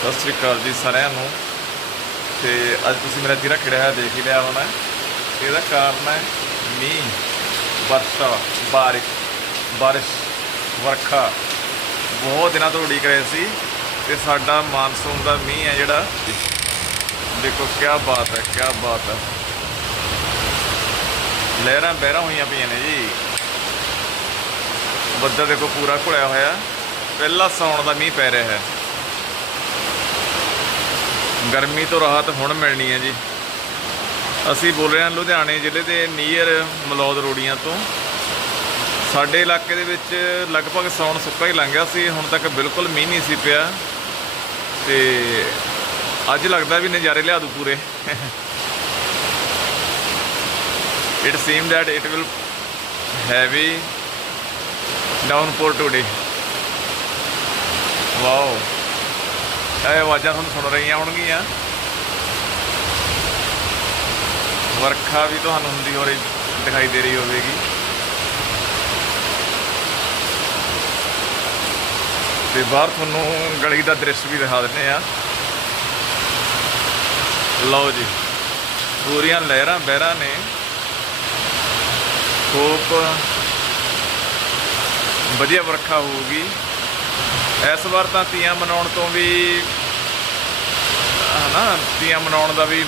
ਸਤਿ ਸ੍ਰੀ ਅਕਾਲ ਜੀ ਸਾਰਿਆਂ ਨੂੰ। ਤੇ ਅੱਜ ਤੁਸੀਂ ਮੇਰਾ ਚਿਹਰਾ ਖਿੜਿਆ ਹੋਇਆ ਦੇਖ ਹੀ ਲਿਆ ਹੋਣਾ। ਇਹਦਾ ਕਾਰਨ ਹੈ ਮੀਂਹ ਵਰਖਾ ਬਾਰਿਸ਼ ਬਾਰਿਸ਼, ਵਰਖਾ। ਬਹੁਤ ਦਿਨਾਂ ਤੋਂ ਉਡੀਕ ਰਹੇ ਸੀ ਤੇ ਸਾਡਾ ਮਾਨਸੂਨ ਦਾ ਮੀਂਹ ਹੈ ਜਿਹੜਾ। ਦੇਖੋ ਕੀ ਬਾਤ ਹੈ ਕੀ ਬਾਤ ਹੈ। ਲਹਿਰਾਂ ਬਹਿਰਾਂ ਹੋਈਆਂ ਪਈਆਂ ਨੇ ਜੀ। ਬੱਦਲ ਦੇਖੋ ਪੂਰਾ ਘੁਲਿਆ ਹੋਇਆ। ਪਹਿਲਾ ਸੌਣ ਦਾ ਮੀਂਹ ਪੈ ਰਿਹਾ ਹੈ। ਗਰਮੀ ਤੋਂ ਰਾਹਤ ਹੁਣ ਮਿਲਣੀ ਹੈ ਜੀ। ਅਸੀਂ ਬੋਲ ਰਹੇ ਹਾਂ ਲੁਧਿਆਣੇ ਜ਼ਿਲ੍ਹੇ ਦੇ ਨੀਅਰ ਮਲੌਦ ਰੋੜੀਆਂ ਤੋਂ। ਸਾਡੇ ਇਲਾਕੇ ਦੇ ਵਿੱਚ ਲਗਭਗ ਸੌਣ ਸੁੱਕਾ ਹੀ ਲੰਘ ਗਿਆ ਸੀ, ਹੁਣ ਤੱਕ ਬਿਲਕੁਲ ਮੀਂਹ ਨਹੀਂ ਸੀ ਪਿਆ। ਤੇ ਅੱਜ ਲੱਗਦਾ ਵੀ ਨਜ਼ਾਰੇ ਲਿਆ ਦੂ ਪੂਰੇ। It seem that it will heavy downpour today wow ਇਹ ਆਵਾਜ਼ਾਂ ਤੁਹਾਨੂੰ ਸੁਣ ਰਹੀਆਂ ਹੋਣਗੀਆਂ। ਵਰਖਾ ਵੀ ਤੁਹਾਨੂੰ ਹੁੰਦੀ ਹੋ ਰਹੀ ਦਿਖਾਈ ਦੇ ਰਹੀ ਹੋਵੇਗੀ। ਤੇ ਬਾਹਰ ਤੁਹਾਨੂੰ ਗਲੀ ਦਾ ਦ੍ਰਿਸ਼ ਵੀ ਦਿਖਾ ਦਿੰਦੇ ਆ ਲਓ ਜੀ, ਪੂਰੀਆਂ ਲਹਿਰਾਂ ਬਹਿਰਾਂ ਨੇ ਖੂਬ ਵਧੀਆ ਵਰਖਾ ਹੋਊਗੀ। ਇਸ ਵਾਰ ਤਾਂ ਤੀਆਂ ਮਨਾਉਣ ਤੋਂ ਵੀ ਹਨਾ, ਤੀਆਂ ਮਨਾਉਣ ਦਾ ਵੀ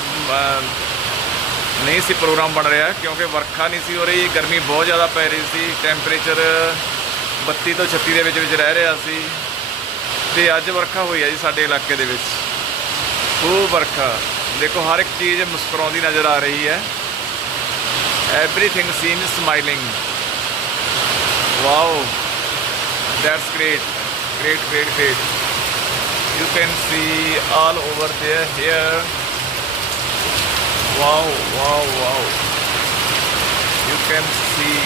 ਨਹੀਂ ਸੀ ਪ੍ਰੋਗਰਾਮ ਬਣ ਰਿਹਾ, ਕਿਉਂਕਿ ਵਰਖਾ ਨਹੀਂ ਸੀ ਹੋ ਰਹੀ, ਗਰਮੀ ਬਹੁਤ ਜ਼ਿਆਦਾ ਪੈ ਰਹੀ ਸੀ, ਟੈਂਪਰੇਚਰ 32 ਤੋਂ 36 ਦੇ ਵਿੱਚ ਵਿੱਚ ਰਹਿ ਰਿਹਾ ਸੀ। ਤੇ ਅੱਜ ਵਰਖਾ ਹੋਈ ਹੈ ਜੀ ਸਾਡੇ ਇਲਾਕੇ ਦੇ ਵਿੱਚ। ਖੂਬ ਵਰਖਾ। ਦੇਖੋ, ਹਰ ਇੱਕ ਚੀਜ਼ ਮੁਸਕਰਾਉਂਦੀ ਨਜ਼ਰ ਆ ਰਹੀ ਹੈ। Everything seems smiling. Wow. That's great. Great great great. You can see all over there, here. Wow wow wow. You can see.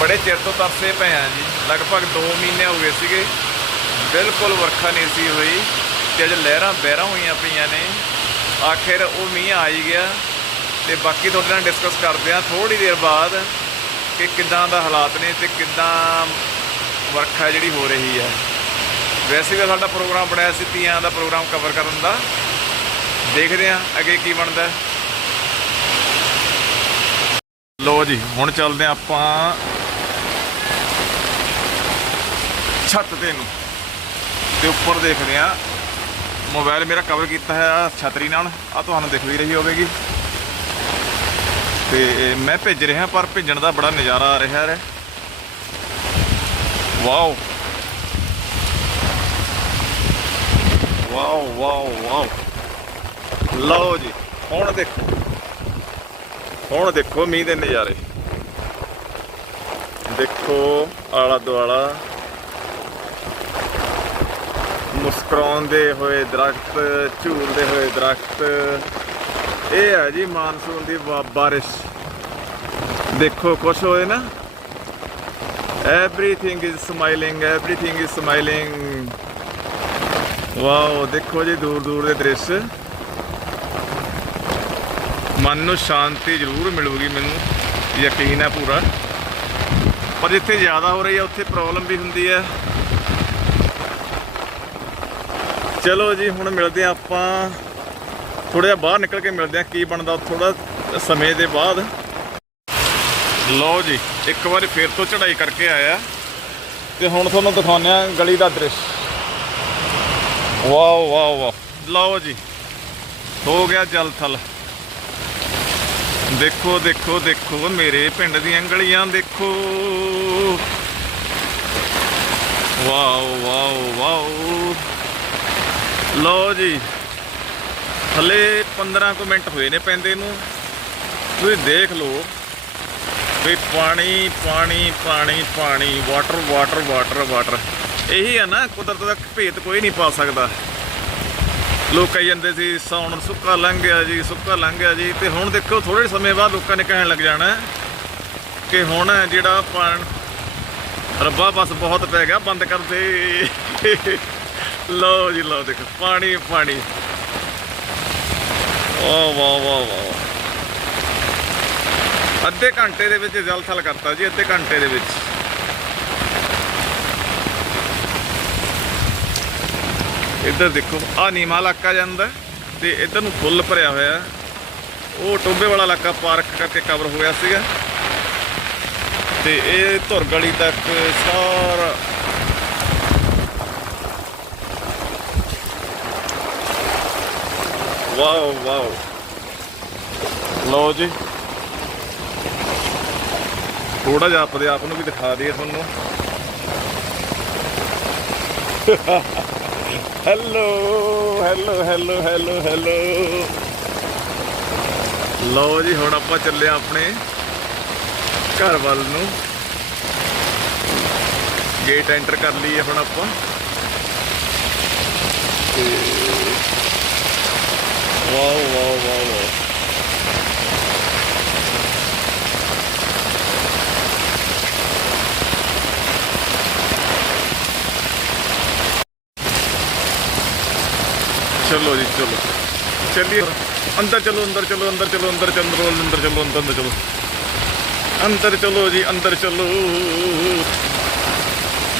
ਬੜੇ ਚਿਰ ਤੋਂ ਤਰਸੇ ਪਏ ਆ ਜੀ। ਲਗਭਗ 2 ਮਹੀਨੇ ਹੋ ਗਏ ਸੀਗੇ। ਬਿਲਕੁਲ ਵਰਖਾ ਨਹੀਂ ਸੀ ਹੋਈ। ਤੇ ਅੱਜ ਲਹਿਰਾਂ ਬਹਿਰਾਂ ਹੋਈਆਂ ਪਈਆਂ ਨੇ, ਆਖਿਰ ਉਹ ਮੀਂਹ ਆ ਹੀ ਗਿਆ। ਤੇ ਬਾਕੀ ਤੁਹਾਡੇ ਨਾਲ ਡਿਸਕਸ ਕਰਦੇ ਆ ਥੋੜੀ ਦੇਰ ਬਾਅਦ। ਕਿ ਕਿੱਦਾਂ ਦਾ ਹਾਲਾਤ ਨੇ ਤੇ ਕਿੱਦਾਂ ਵਰਖਾ ਜਿਹੜੀ ਹੋ ਰਹੀ ਹੈ। ਵੈਸੇ ਵੀ ਸਾਡਾ ਪ੍ਰੋਗਰਾਮ ਬਣਾਇਆ ਸੀ ਤੀਆਂ ਦਾ ਪ੍ਰੋਗਰਾਮ ਕਵਰ ਕਰਨ ਦਾ। ਦੇਖਦੇ ਹਾਂ ਅੱਗੇ ਕੀ ਬਣਦਾ। ਹੈ। ਲੋ ਜੀ, ਹੁਣ ਚੱਲਦੇ ਆ ਆਪਾਂ ਛੱਤ ਤੇ ਨੂੰ। ਤੇ ਉੱਪਰ ਦੇਖਦੇ ਆ ਮੋਬਾਈਲ ਮੇਰਾ ਕਵਰ ਕੀਤਾ ਹੈ ਆਹ ਛਤਰੀ ਨਾਲ। ਆ ਤੁਹਾਨੂੰ ਦਿਖ ਵੀ ਰਹੀ ਹੋਵੇਗੀ। ਤੇ ਮੈਂ ਭੇਜ ਰਿਹਾ ਪਰ ਭੇਜਣ ਦਾ ਬੜਾ ਨਜ਼ਾਰਾ ਆ ਰਿਹਾ ਹੈ। ਵਾਓ। Wow wow wow. ਲਓ ਜੀ, ਹੁਣ ਦੇਖੋ। ਹੁਣ ਦੇਖੋ ਮੀਂਹ ਦੇ ਨਜ਼ਾਰੇ। ਦੇਖੋ, ਆਲਾ ਦੁਆਲਾ। ਮੁਸਕਰਾਉਂਦੇ ਹੋਏ ਦਰਖਤ, ਝੂਲਦੇ ਹੋਏ ਦਰਖਤ। ਇਹ ਹੈ ਜੀ ਮਾਨਸੂਨ ਦੀ ਵਾ- ਬਾਰਿਸ਼। ਦੇਖੋ ਕੁਛ ਹੋਏ ਨਾ? Everything is smiling everything is smiling wow, ਦੇਖੋ ਜੀ ਦੂਰ ਦੂਰ ਦੇ ਦ੍ਰਿਸ਼। ਮਨ ਨੂੰ ਸ਼ਾਂਤੀ ਜ਼ਰੂਰ ਮਿਲੂਗੀ ਮੈਨੂੰ, ਯਕੀਨ ਹੈ ਪੂਰਾ। ਪਰ ਜਿੱਥੇ ਜ਼ਿਆਦਾ ਹੋ ਰਹੀ ਹੈ, ਉੱਥੇ ਪ੍ਰੋਬਲਮ ਵੀ ਹੁੰਦੀ ਹੈ। ਚਲੋ ਜੀ, ਹੁਣ ਮਿਲਦੇ ਆ ਆਪਾਂ ਥੋੜਾ ਜਿਹਾ ਬਾਹਰ ਨਿਕਲ ਕੇ ਮਿਲਦੇ ਆ ਕੀ ਬਣਦਾ ਥੋੜਾ ਸਮੇਂ ਦੇ ਬਾਅਦ। ਲਓ ਜੀ, ਇੱਕ ਵਾਰੀ ਫੇਰ ਤੋਂ ਚੜਾਈ ਕਰਕੇ ਆਇਆ ਤੇ ਹੁਣ ਤੁਹਾਨੂੰ ਦਿਖਾਉਂਦੇ ਆ ਗਲੀ ਦਾ ਦ੍ਰਿਸ਼। ਵਾਓ ਵਾਓ ਵਾਓ ਲਓ ਜੀ, ਹੋ ਗਿਆ ਜਲ ਥਲ। ਦੇਖੋ ਦੇਖੋ ਦੇਖੋ, ਮੇਰੇ ਪਿੰਡ ਦੀਆਂ ਗਲੀਆਂ ਦੇਖੋ। ਵਾਓ ਵਾਓ ਵਾਓ ਲਓ ਜੀ। ਥੱਲੇ 15 ਕੁ ਮਿੰਟ ਹੋਏ ਨੇ ਪੈਂਦੇ ਨੂੰ। ਤੁਸੀਂ ਦੇਖ ਲਓ ਵੀ ਪਾਣੀ ਪਾਣੀ ਪਾਣੀ ਪਾਣੀ ਵਾਟਰ ਵਾਟਰ ਵਾਟਰ ਵਾਟਰ ਇਹੀ ਆ ਨਾ, ਕੁਦਰਤ ਦਾ ਭੇਤ ਕੋਈ ਨਹੀਂ ਪਾ ਸਕਦਾ। ਲੋਕ ਕਹੀ ਜਾਂਦੇ ਸੀ, ਸੌਣ ਸੁੱਕਾ ਲੰਘ ਗਿਆ ਜੀ, ਸੁੱਕਾ ਲੰਘ ਗਿਆ ਜੀ। ਤੇ ਹੁਣ ਦੇਖੋ ਥੋੜੇ ਸਮੇਂ ਬਾਅਦ ਲੋਕਾਂ ਨੇ ਕਹਿਣ ਲੱਗ ਜਾਣਾ ਕਿ ਹੁਣ ਜਿਹੜਾ ਪਾਣ ਰੱਬਾ ਬਸ ਬਹੁਤ ਪੈ ਗਿਆ, ਬੰਦ ਕਰ ਦੇ। ਲਓ ਜੀ, ਲਓ ਦੇਖੋ, ਪਾਣੀ ਪਾਣੀ। ਵਾਹ ਵਾਹ ਵਾਹ ਵਾਹ ਅੱਧੇ ਘੰਟੇ ਦੇ ਵਿੱਚ ਜਲਸਲ ਕਰਤਾ ਜੀ, ਅੱਧੇ ਘੰਟੇ ਦੇ ਵਿੱਚ। ਇੱਧਰ ਦੇਖੋ ਆ ਨੀਮਾ ਇਲਾਕਾ ਜਾਂਦਾ ਤੇ ਇੱਧਰ ਨੂੰ ਫੁੱਲ ਭਰਿਆ ਹੋਇਆ ਉਹ ਟੋਬੇ ਵਾਲਾ ਇਲਾਕਾ ਪਾਰਕ ਕਰਕੇ ਕਵਰ ਹੋਇਆ ਸੀਗਾ। ਤੇ ਇਹ ਧੁਰ ਗਲੀ ਤੱਕ ਸਾਰਾ ਵਾਓ ਵਾਓ। ਲਓ ਜੀ। ਥੋੜਾ ਜਿਹਾ ਆਪਦੇ ਆਪ ਨੂੰ ਵੀ ਦਿਖਾ ਦਈਏ ਤੁਹਾਨੂੰ। Hello hello hello hello hello. ਲਓ ਜੀ, ਹੁਣ ਆਪਾਂ ਚੱਲੇ ਆਂ ਆਪਣੇ ਘਰ ਵੱਲ ਨੂੰ। ਗੇਟ ਐਂਟਰ ਕਰ ਲਈਏ ਹੁਣ ਆਪਾਂ। ਤੇ ਵਾਓ ਵਾਓ ਵਾਓ ਵਾਓ ਚਲੋ ਜੀ, ਚਲੋ। ਚੱਲੀਏ। ਅੰਦਰ ਚਲੋ ਅੰਦਰ ਚਲੋ ਅੰਦਰ ਚਲੋ ਅੰਦਰ ਚਲੋ ਅੰਦਰ ਚਲੋ ਅੰਦਰ ਚਲੋ। ਅੰਦਰ ਚਲੋ ਜੀ, ਅੰਦਰ ਚਲੋ।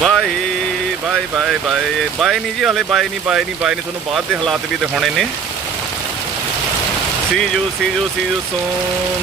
Bye bye bye bye. Bye ਨਹੀਂ ਜੀ, ਹਲੇ ਬਾਏ ਨਹੀਂ ਬਾਏ ਨਹੀਂ ਬਾਏ ਨਹੀਂ। ਤੁਹਾਨੂੰ ਬਾਅਦ ਦੇ ਹਾਲਾਤ ਵੀ ਦਿਖਾਉਣੇ ਨੇ। ਸੀ ਜੂ ਸੀ ਜੂ ਸੀ ਜੂ ਸੂਨ